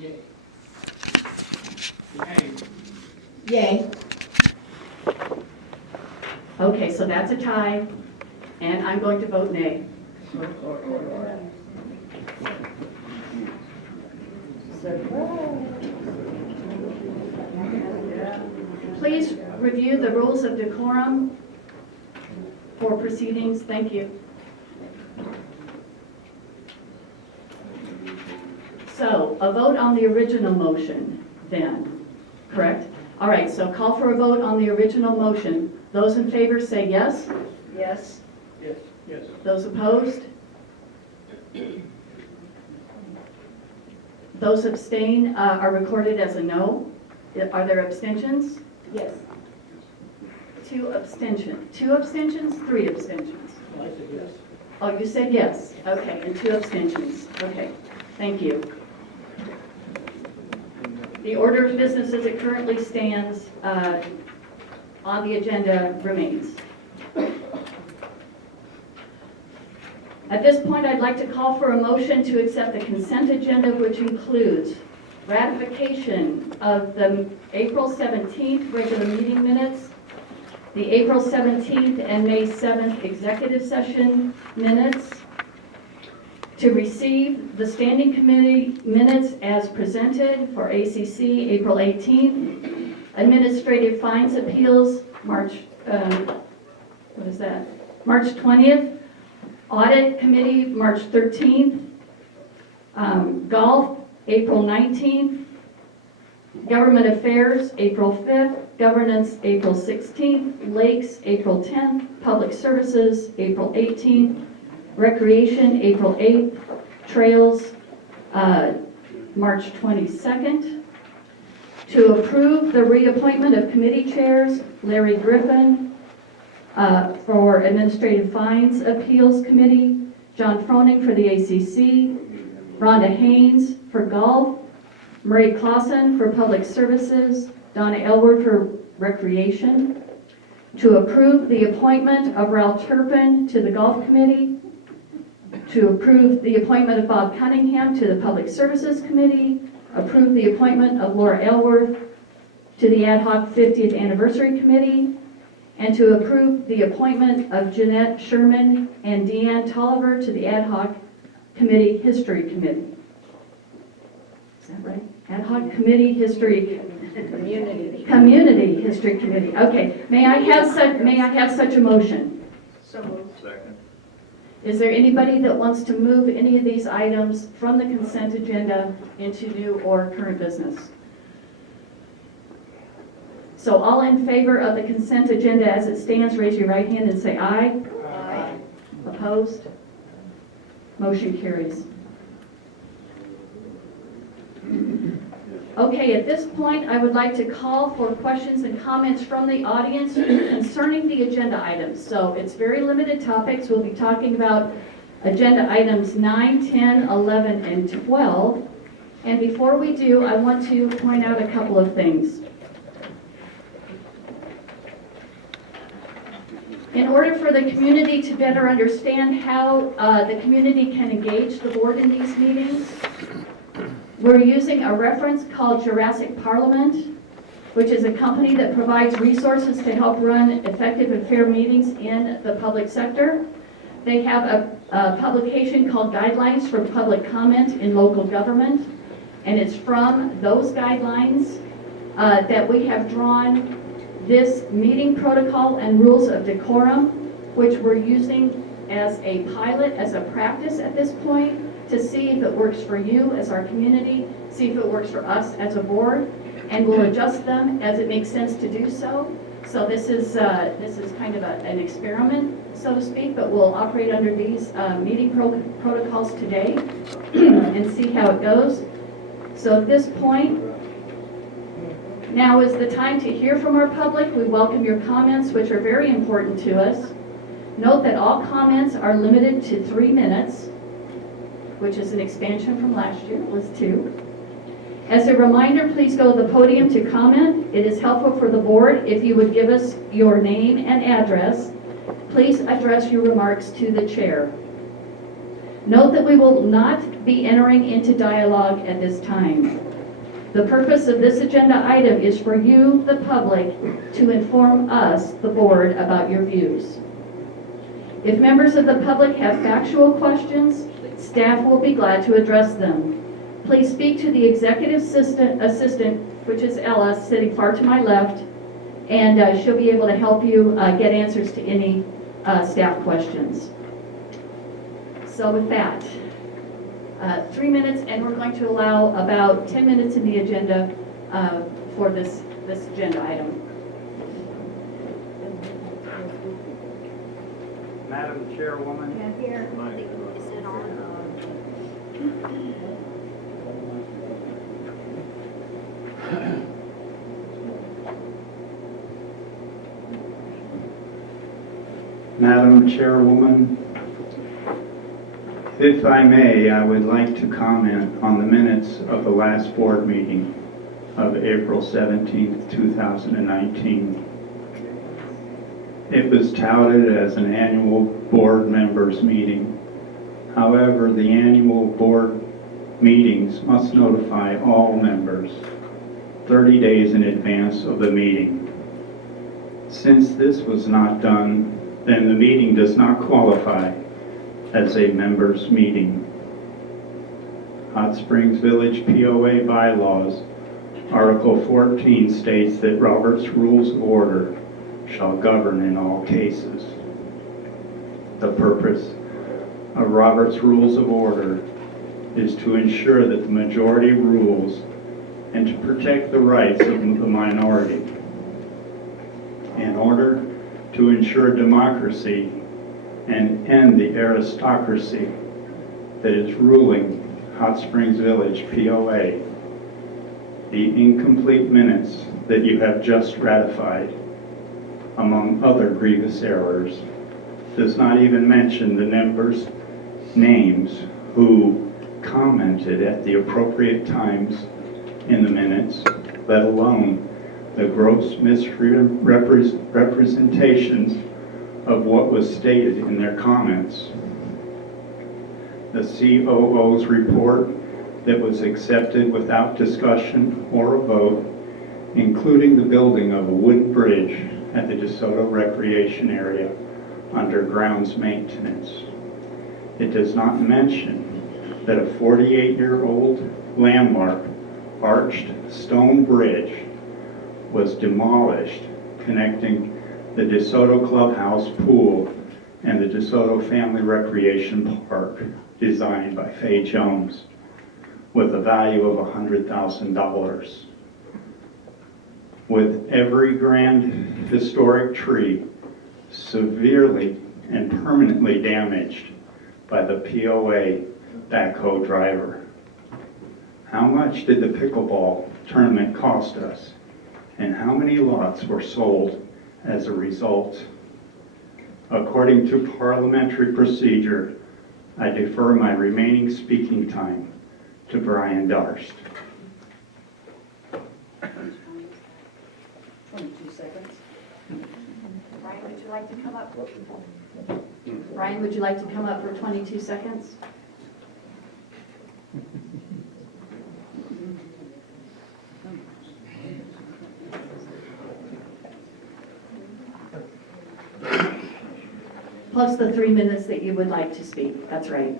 Yay. Yay. Yay. Okay, so that's a tie, and I'm going to vote nay. Please review the rules of decorum for proceedings. Thank you. So, a vote on the original motion then, correct? All right, so call for a vote on the original motion. Those in favor say yes. Yes. Yes. Yes. Those opposed? Those abstain are recorded as a no. Are there abstentions? Yes. Two abstentions. Two abstentions? Three abstentions. I said yes. Oh, you said yes. Okay, and two abstentions. Okay, thank you. The order of business as it currently stands on the agenda remains. At this point, I'd like to call for a motion to accept the consent agenda, which includes ratification of the April 17th regular meeting minutes, the April 17th and May 7th executive session minutes, to receive the standing committee minutes as presented for ACC April 18th, administrative fines appeals March 20th, audit committee March 13th, golf April 19th, government affairs April 5th, governance April 16th, lakes April 10th, public services April 18th, recreation April 8th, trails March 22nd. To approve the reappointment of committee chairs, Larry Griffin for Administrative Fines Appeals Committee, John Froning for the ACC, Rhonda Haynes for golf, Murray Clausen for public services, Donna Elward for recreation. To approve the appointment of Ralph Turpin to the golf committee, to approve the appointment of Bob Cunningham to the Public Services Committee, approve the appointment of Laura Elworth to the Ad hoc 50th Anniversary Committee, and to approve the appointment of Jeanette Sherman and Deanne Tolliver to the Ad hoc Committee History Committee. Is that right? Ad hoc Committee History Community History Committee. Okay. May I have such a motion? So moved. Second. Is there anybody that wants to move any of these items from the consent agenda into new or current business? So all in favor of the consent agenda as it stands, raise your right hand and say aye. Aye. Opposed? Motion carries. Okay, at this point, I would like to call for questions and comments from the audience concerning the agenda items. So it's very limited topics. We'll be talking about agenda items 9, 10, 11, and 12. And before we do, I want to point out a couple of things. In order for the community to better understand how the community can engage the board in these meetings, we're using a reference called Jurassic Parliament, which is a company that provides resources to help run effective and fair meetings in the public sector. They have a publication called Guidelines for Public Comment in Local Government, and it's from those guidelines that we have drawn this meeting protocol and rules of decorum, which we're using as a pilot, as a practice at this point, to see if it works for you as our community, see if it works for us as a board, and we'll adjust them as it makes sense to do so. So this is kind of an experiment, so to speak, but we'll operate under these meeting protocols today and see how it goes. So at this point, now is the time to hear from our public. We welcome your comments, which are very important to us. Note that all comments are limited to 3 minutes, which is an expansion from last year, it was 2. As a reminder, please go to the podium to comment. It is helpful for the board if you would give us your name and address. Please address your remarks to the chair. Note that we will not be entering into dialogue at this time. The purpose of this agenda item is for you, the public, to inform us, the board, about your views. If members of the public have factual questions, staff will be glad to address them. Please speak to the executive assistant, which is Ella, sitting far to my left, and she'll be able to help you get answers to any staff questions. So with that, 3 minutes, and we're going to allow about 10 minutes in the agenda for this agenda item. Madam Chairwoman, Here. Is it on? Madam Chairwoman, if I may, I would like to comment on the minutes of the last board meeting of April 17th, 2019. It was touted as an annual board members meeting. However, the annual board meetings must notify all members 30 days in advance of the meeting. Since this was not done, then the meeting does not qualify as a members' meeting. Hot Springs Village POA bylaws, Article 14 states that Robert's Rules of Order shall govern in all cases. The purpose of Robert's Rules of Order is to ensure that the majority rules and to protect the rights of the minority. In order to ensure democracy and end the aristocracy that is ruling Hot Springs Village POA, the incomplete minutes that you have just ratified, among other grievous errors, does not even mention the members' names who commented at the appropriate times in the minutes, let alone the gross misrepresentations of what was stated in their comments. The COO's report that was accepted without discussion or a vote, including the building of a wooden bridge at the DeSoto Recreation Area under grounds maintenance. It does not mention that a 48-year-old landmark arched stone bridge was demolished connecting the DeSoto Clubhouse pool and the DeSoto Family Recreation Park, designed by Fay Jones, with a value of $100,000. With every grand historic tree severely and permanently damaged by the POA backhoe driver. How much did the pickleball tournament cost us? And how many lots were sold as a result? According to parliamentary procedure, I defer my remaining speaking time to Brian Darst. 22 seconds. Brian, would you like to come up? Brian, would you like to come up for 22 seconds? Plus the 3 minutes that you would like to speak. That's right.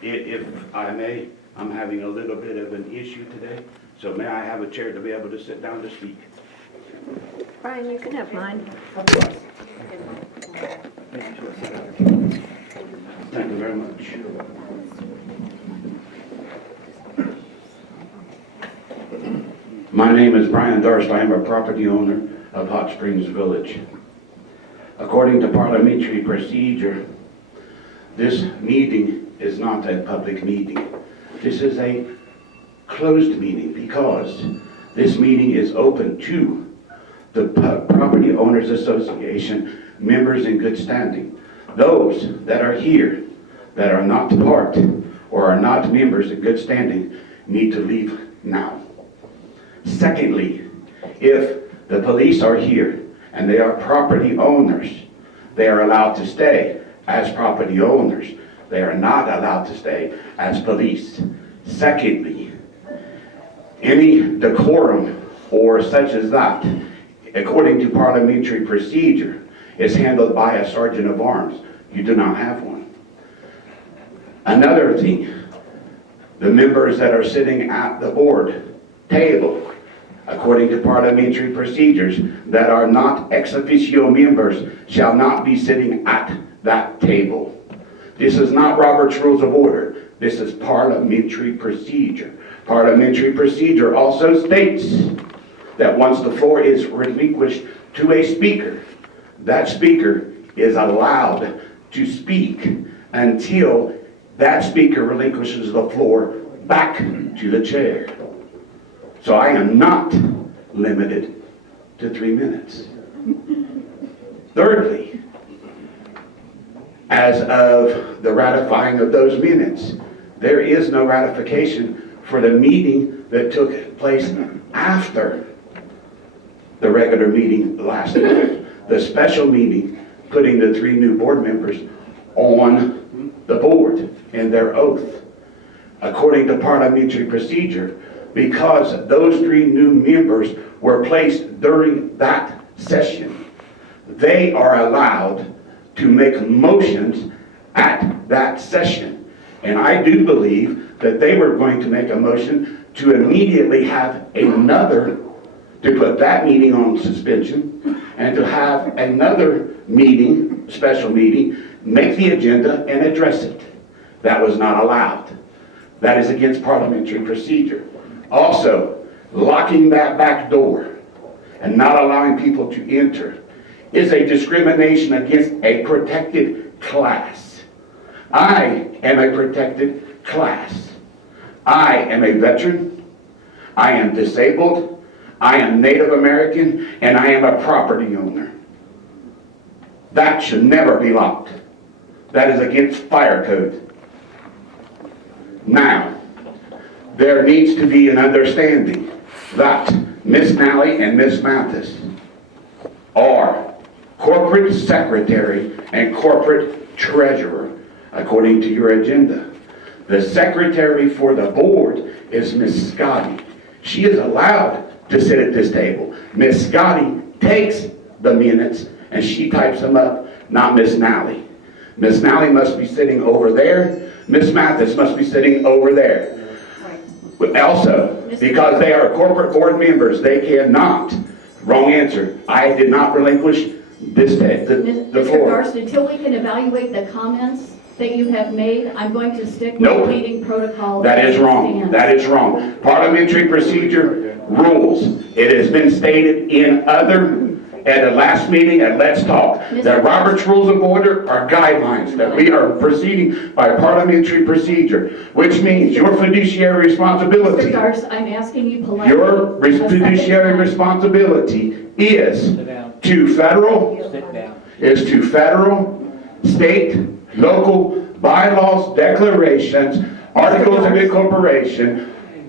If I may, I'm having a little bit of an issue today, so may I have a chair to be able to sit down to speak? Brian, you can have mine. Of course. Thank you very much. My name is Brian Darst. I am a property owner of Hot Springs Village. According to parliamentary procedure, this meeting is not a public meeting. This is a closed meeting because this meeting is open to the Property Owners Association members in good standing. Those that are here that are not part or are not members in good standing need to leave now. Secondly, if the police are here and they are property owners, they are allowed to stay as property owners. They are not allowed to stay as police. Secondly, any decorum or such as that, according to parliamentary procedure, is handled by a sergeant of arms. You do not have one. Another thing, the members that are sitting at the board table, according to parliamentary procedures, that are not ex officio members shall not be sitting at that table. This is not Robert's Rules of Order. This is parliamentary procedure. Parliamentary procedure also states that once the floor is relinquished to a speaker, that speaker is allowed to speak until that speaker relinquishes the floor back to the chair. So I am not limited to 3 minutes. Thirdly, as of the ratifying of those minutes, there is no ratification for the meeting that took place after the regular meeting last night. The special meeting putting the 3 new board members on the board and their oath. According to parliamentary procedure, because those 3 new members were placed during that session, they are allowed to make motions at that session. And I do believe that they were going to make a motion to immediately have another, to put that meeting on suspension, and to have another meeting, special meeting, make the agenda and address it. That was not allowed. That is against parliamentary procedure. Also, locking that back door and not allowing people to enter is a discrimination against a protected class. I am a protected class. I am a veteran. I am disabled. I am Native American, and I am a property owner. That should never be locked. That is against fire code. Now, there needs to be an understanding that Miss Nally and Miss Mathis are corporate secretary and corporate treasurer, according to your agenda. The secretary for the board is Miss Scotty. She is allowed to sit at this table. Miss Scotty takes the minutes and she types them up, not Miss Nally. Miss Nally must be sitting over there. Miss Mathis must be sitting over there. But also, because they are corporate board members, they cannot. Wrong answer. I did not relinquish this day, the Mr. floor. Darst, until we can evaluate the comments that you have made, I'm going to stick with Nope. meeting protocol. That as is it wrong. stands. That is wrong. Parliamentary procedure rules. It has been stated in at the last meeting at Let's Talk, that Robert's Rules of Order are guidelines, that we are proceeding by parliamentary procedure, which means your fiduciary Mr. responsibility, Darst, I'm asking you politely. your a second fiduciary time. responsibility is Sit down. to federal, Sit down. state, local bylaws, declarations, articles of incorporation,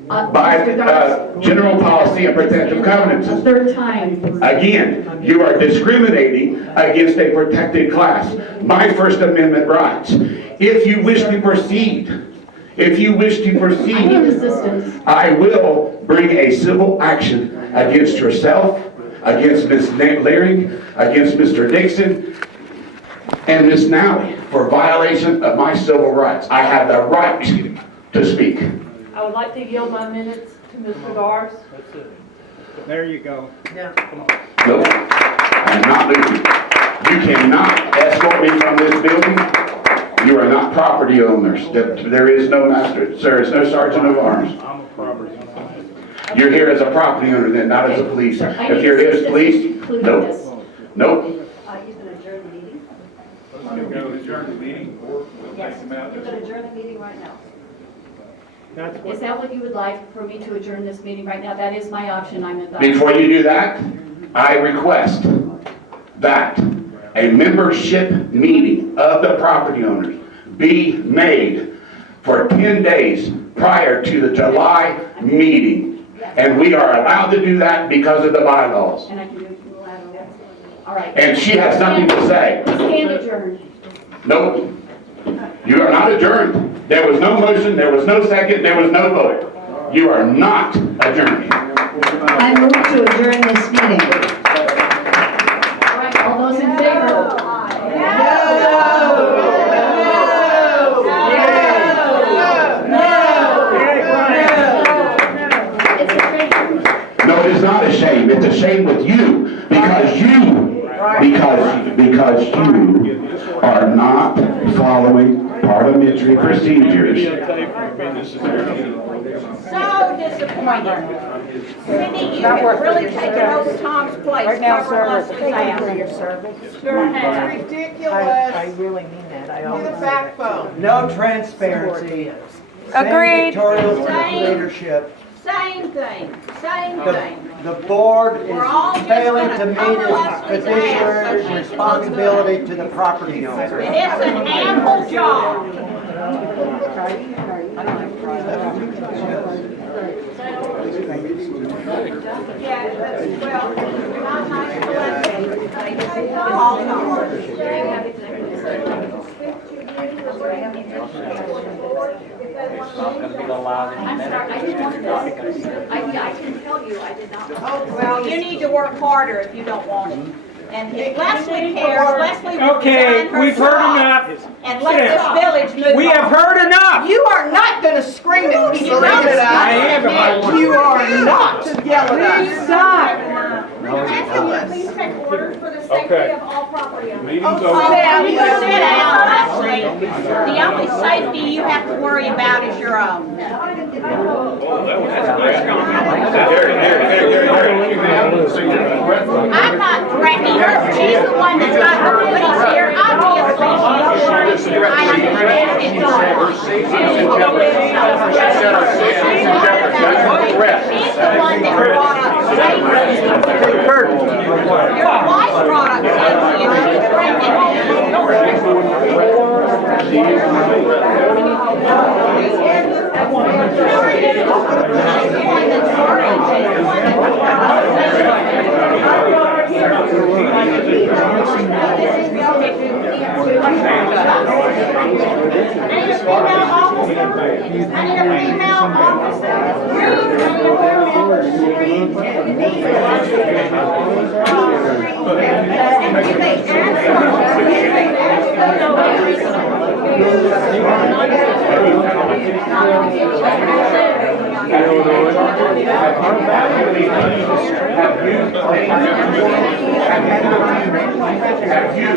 by Mr. Darst, general policy and protective covenants. a third time. Again, you are discriminating against a protected class. My First Amendment rights. If you wish to proceed, I need assistance. I will bring a civil action against yourself, against Ms. Leary, against Mr. Dixon, and Ms. Nally for violation of my civil rights. I have the right to speak. I would like to yield my minutes to Mr. Darst. That's it. There you go. Nope, I'm not moving. You cannot escort me from this building. You are not property owners. There is no master, there is no sergeant of arms. I'm a property owner. You're here as a property owner, then not as a police. Sir, I If need you're here as assistance police, including nope, this. nope. You can adjourn the meeting? Let's go adjourn the meeting, or we'll Yes, take them out. you can adjourn the meeting right now. That's Is that what you would like for me to adjourn this meeting right now? That is my option, I'm advising. Before you do that, I request that a membership meeting of the property owners be made for 10 days prior to the July meeting. And we are allowed to do that because of the bylaws. And I can do it unilaterally. All right. And she has nothing to say. We stand adjourned. Nope. You are not adjourned. There was no motion, there was no second, there was no vote. You are not adjourned. I move to adjourn this meeting. All right, all those in favor? It's a shame. No, it is not a shame. It's a shame with you because you are not following parliamentary procedures. So disappointed. Cindy, you have really taken over Tom's place. Right now, Cover sir, Leslie's thank you ass. for your service. Sure have. I Ridiculous. really mean that. I To always the do that. backbone. No transparency. Agreed. Dictatorial Same. leadership. Same thing, same thing. The board is We're all just failing gonna to meet cover its Leslie's ass so she fiduciary can responsibility to the property owner. And it's an ample job. Yeah, well, not nice to all I'm sorry, I didn't want this. I can tell you, I did not want this. Well, you need to work harder if you don't want it. And if Leslie cares, Leslie will Okay, resign her we've heard job enough. and let this village move We have on. heard enough. You are not gonna scream at me. You don't I am if I want. You are not to yell at us. Can you please take orders for the safety Okay. of all property owners? Meeting's Oh, over. you sit down, Leslie. The only safety you have to worry about is your own. I'm not threatening her. She's the one that's got her goodies here. Obviously, she's sure. I understand it. She's the one that brought up safety. Your wife brought up safety and she's threatening me.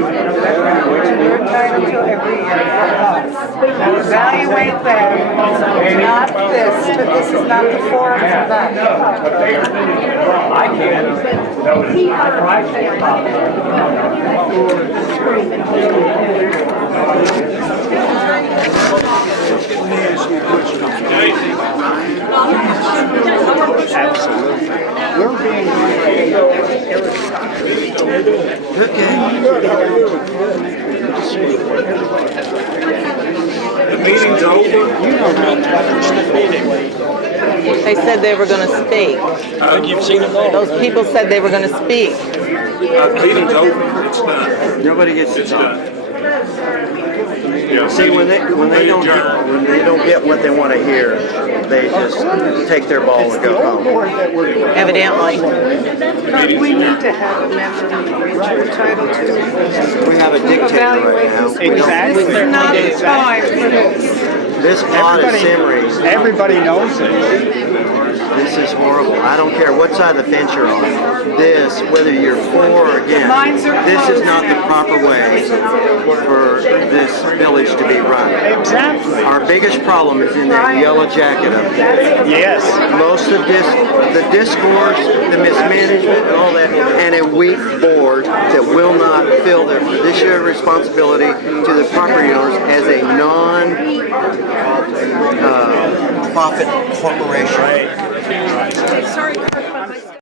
We're entitled to every year for us. Evaluate them, not this. This is not the forum for that. I can. My private Absolutely. We're being The meeting's over. They said they were going to speak. You've seen them all. Those people said they were going to speak. Meeting's over. It's done. Nobody gets to It's talk. done. Yeah, See, when they don't get what they want to hear, they just take their ball and go home. Evidently. But we need to have a member meeting. We're entitled to We have a dictator right now. this is not the time for this. This pot is simmering. Everybody knows it. This is horrible. I don't care what side of the fence you're on. This, whether you're for or against, Lines are this is closed not the now. proper way for this village to be run. Exactly. Our biggest problem is in that yellow jacket up there. Yes. Most of the discourse, the mismanagement, and all that, and a weak board that will not fill their fiduciary responsibility to the property owners as a non-profit corporation. Sorry, Kirk, but